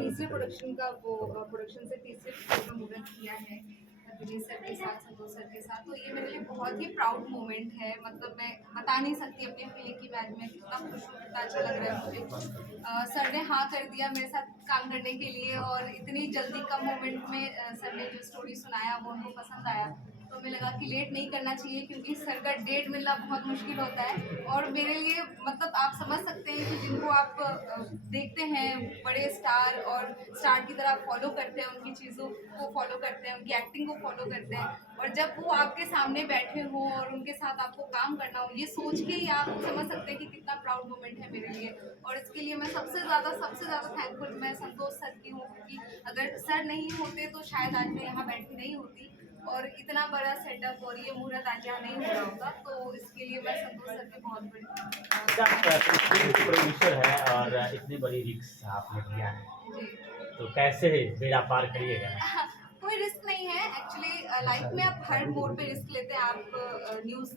तीसरे प्रोडक्शन का वो प्रोडक्शन से तीसरे फिल्म का मुहूर्त किया है दिनेश सर के साथ, संतोष सर के साथ। तो ये मेरे लिए बहुत ही प्राउड मोमेंट है। मतलब मैं बता नहीं सकती अपनी फीलिंग की। मैं कितना खुश हूँ, कितना अच्छा लग रहा है मुझे। सर ने हाँ कर दिया मेरे साथ काम करने के लिए, और इतनी जल्दी कम मोमेंट में सर ने जो स्टोरी सुनाया वो उनको पसंद आया। तो हमें लगा कि लेट नहीं करना चाहिए, क्योंकि सर का डेट मिलना बहुत मुश्किल होता है। और मेरे लिए मतलब आप समझ सकते हैं कि जिनको आप देखते हैं बड़े स्टार, और स्टार की तरह फॉलो करते हैं, उनकी चीज़ों को फॉलो करते हैं, उनकी एक्टिंग को फॉलो करते हैं, और जब वो आपके सामने बैठे हों और उनके साथ आपको काम करना हो, ये सोच के ही आप समझ सकते हैं कि कितना प्राउड मोमेंट है मेरे लिए। और इसके लिए मैं सबसे ज़्यादा थैंकफुल मैं संतोष सर की हूँ, क्योंकि अगर सर नहीं होते तो शायद आज मैं यहाँ बैठी नहीं होती, और इतना बड़ा सेटअप और ये मुहूर्त आज यहाँ नहीं हो रहा होगा। तो इसके लिए मैं संतोष सर की बहुत बड़ी अच्छा, फिल्म के प्रोड्यूसर है और इतनी बड़ी रिस्क आपने लिया है, जी। तो कैसे बेड़ा पार करिएगा? कोई रिस्क नहीं है एक्चुअली। लाइफ में आप हर मोड़ पे रिस्क लेते हैं। आप न्यूज़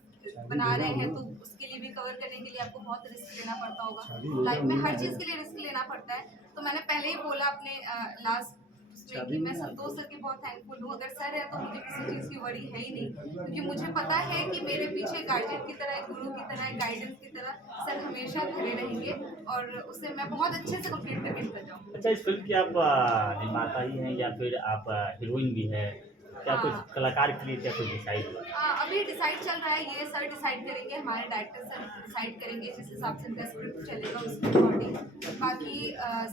बना रहे हैं तो उसके लिए भी, कवर करने के लिए आपको बहुत रिस्क लेना पड़ता होगा। लाइफ में हर चीज़ के लिए रिस्क लेना पड़ता है। तो मैंने पहले ही बोला अपने लास्ट उसमें कि मैं संतोष सर की बहुत थैंकफुल हूँ। अगर सर है तो मुझे किसी चीज़ की वरी है ही नहीं, क्योंकि मुझे पता है कि मेरे पीछे गार्जियन की तरह, गुरु की तरह, गाइडेंस की तरह सर हमेशा खड़े रहेंगे, और उसे मैं बहुत अच्छे से कंप्लीट करके निकल जाऊँगी। अच्छा, इस फिल्म की आप निर्माता ही हैं या फिर आप हीरोइन भी है? क्या कुछ हाँ। कलाकार के लिए क्या कुछ डिसाइड हुआ? अभी डिसाइड चल रहा है, ये सर डिसाइड करेंगे, हमारे डायरेक्टर सर डिसाइड करेंगे जिस हिसाब से उनका स्क्रिप्ट चलेगा उसके अकॉर्डिंग। बाकी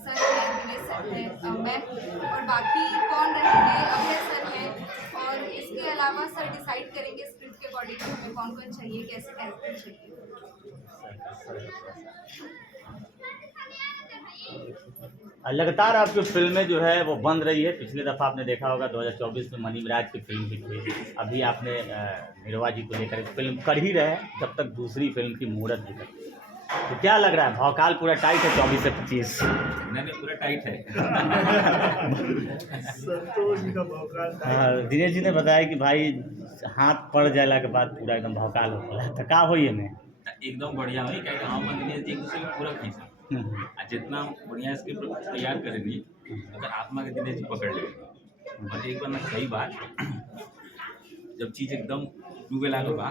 सर है, दिनेश सर है, मैं हूँ, और बाकी कौन रहेंगे, अभय सर है, और इसके अलावा सर डिसाइड करेंगे स्क्रिप्ट के अकॉर्डिंग हमें कौन कौन चाहिए, कैसे कैरेक्टर चाहिए। लगातार आपकी फिल्में जो है वो बन रही है। पिछले दफ़ा आपने देखा होगा 2024 में मनी मिराज की फिल्म हिट हुई। अभी आपने निरवा जी को लेकर फिल्म कर ही रहे हैं, जब तक दूसरी फिल्म की मुहूर्त भी करती है। तो क्या लग रहा है, भौकाल पूरा टाइट है 24 से 25? नहीं, पूरा टाइट है। संतोष जी का भौकाल दिनेश जी ने बताया कि भाई हाथ पड़ जाएला के बाद पूरा एकदम भौकाल होता है, तो का होई में एकदम बढ़िया हुई क्या हम दिनेश जी एक दूसरे को पूरा खींचा आ जितना बढ़िया स्क्रिप्ट तैयार करेंगे अगर आत्मा के दिनेश जी पकड़ लेंगे। और एक बार ना सही बात, जब चीज़ एकदम टूबे लागल बा